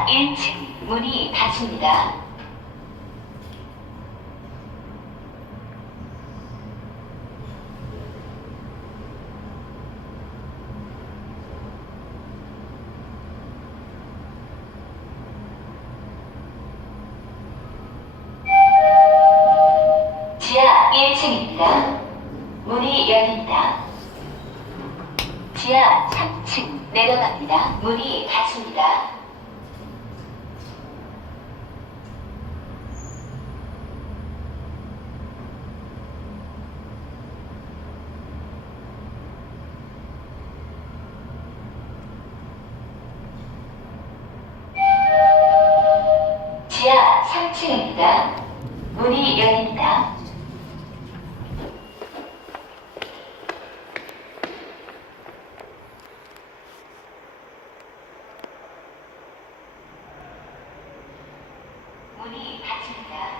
지하 1층 문이 닫힙니다. 지하 1층입니다. 문이 열립니다. 지하 3층 내려갑니다. 문이 닫힙니다. 3층입니다. 문이 열립니다. 문이 닫힙니다.